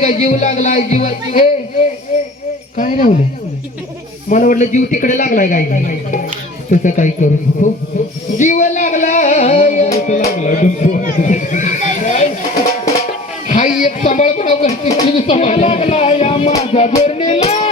माहिती जीव लागला जीव काय नाही मला वाटलं जीव तिकडे लागलाय काय तस काही करू शकतो जीव लागला हाय एक सांभाळ पण सांभाळ लागला या माझा